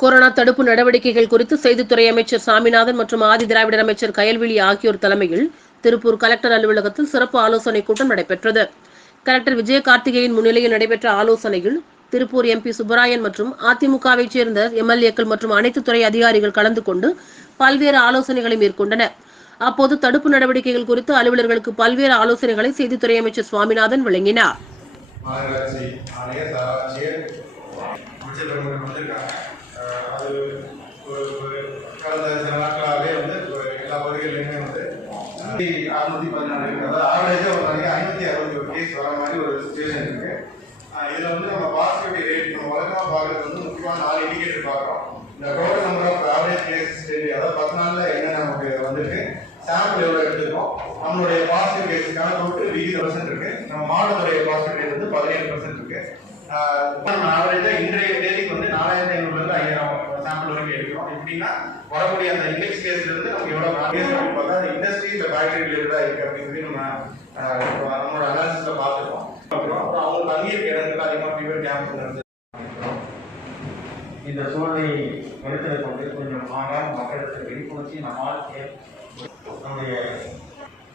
Corona தடுப்பு நடவடிக்கைகள் குறித்து செய்தித்துறை அமைச்சர் சாமிநாதன் மற்றும் ஆதி திராவிடர் அமைச்சர் கயல்விழி ஆகியோர் தலைமையில் திருப்பூர் கலெக்டர் அலுவலகத்தில் சிறப்பு ஆலோசனைக் கூட்டம் நடைபெற்றது. கலெக்டர் விஜய கார்த்திகேயன் முன்னிலையில் நடைபெற்ற ஆலோசனையில் திருப்பூர் எம்பி சுப்பராயன் மற்றும் அதிமுகவைச் சேர்ந்த எம்எல்ஏக்கள் மற்றும் அனைத்து துறை அதிகாரிகள் கலந்து கொண்டு பல்வேறு ஆலோசனைகளை மேற்கொண்டனர் அப்போது தடுப்பு நடவடிக்கைகள் குறித்து அலுவலர்களுக்கு பல்வேறு ஆலோசனைகளை செய்தித்துறை அமைச்சர் சுவாமிநாதன் வழங்கினார். அது ஒரு- ஒரு கடந்த சில நாட்களாகவே வந்து எல்லா பகுதிகளிலுமே வந்து அறுநூத்தி பதினாலு இருக்கு அதாவது ஆவரேஜாக ஒரு நாளைக்கு ஐநூத்தி அறுபத்தி ஒரு கேஸ் வர மாதிரி ஒரு சுச்சுவேஷன் இருக்கு. இதில் இதுல வந்து நம்ம பாசிட்டிவிட்டி ரேட் நம்ம வழக்கமாக பார்க்குறது வந்து முக்கியமாக நாலு இண்டிகேட்டர் பார்க்குறோம் இந்த total number of average case daily அதாவது பத்து நாளில் என்ன நமக்கு வந்திருக்கு சாம்பிள் எவ்வளோ எடுத்துருக்கோம் நம்மளுடைய பாசிட்டிவ் கேஸுக்கான தொற்று விகித பர்சன்ட் இருக்கு நம்ம மாடலுடைய பாசிட்டிவ் ரேட் வந்து பதினேழு பர்சன்ட் இருக்கு ஆவரேஜா இன்றைய சாம்பிள் வரைக்கும் எடுக்கிறோம். எப்படின்னா வரக்கூடிய அந்த இண்டெக்ஸ் கேஸ்ல இருந்து நமக்கு எவ்வளவு பார்த்தா அந்த இண்டஸ்ட்ரி இந்த ஃபேக்டரி ரிலேட்டடா இருக்கு அப்படின்னு சொல்லி நம்ம நம்மளோட அனாலிசிஸ்ல பார்த்துருக்கோம். அப்புறம் அப்புறம் அவங்க தங்கியிருக்க இடத்துல அதிகமாக ஃபீவர் கேம்ப் நடந்து இந்த சூழலை கருத்தில் கொண்டு கொஞ்சம் மாறாக மக்களுக்கு விழிப்புணர்ச்சி நம்மால் நம்முடைய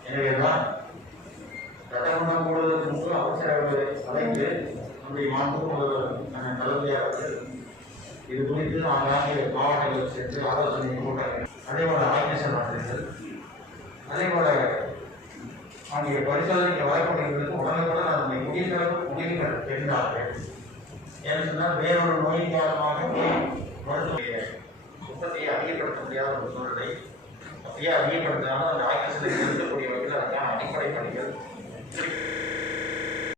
எனவேதான் சட்டமன்றம் கூடுவதற்கு முன்பு அமைச்சரவை அழைத்து நம்முடைய மாண்பு முதல்வர் அண்ணன் தளபதி அவர்கள் இது குறித்து ஆங்காங்கே மாவட்டங்களுக்கு சென்று ஆலோசனை கூட்டங்கள் அதே போல ஆய்வு நடத்துங்கள் அதே போல அங்கே பரிசோதனைக்கு வரக்கூடியவர்களுக்கு உடனுக்குடன் அதனை முடிந்த முடிவுகள் தெரிந்தார்கள் ஏன்னு சொன்னால் வேறொரு நோய் காரணமாக மருத்துவ உற்பத்தியை அதிகப்படுத்த முடியாத ஒரு சூழ்நிலை. அப்படியே அதிகப்படுத்தினாலும் அந்த ஆக்சிஜனை செலுத்தக்கூடிய வகையில் அதுக்கான அடிப்படை பணிகள்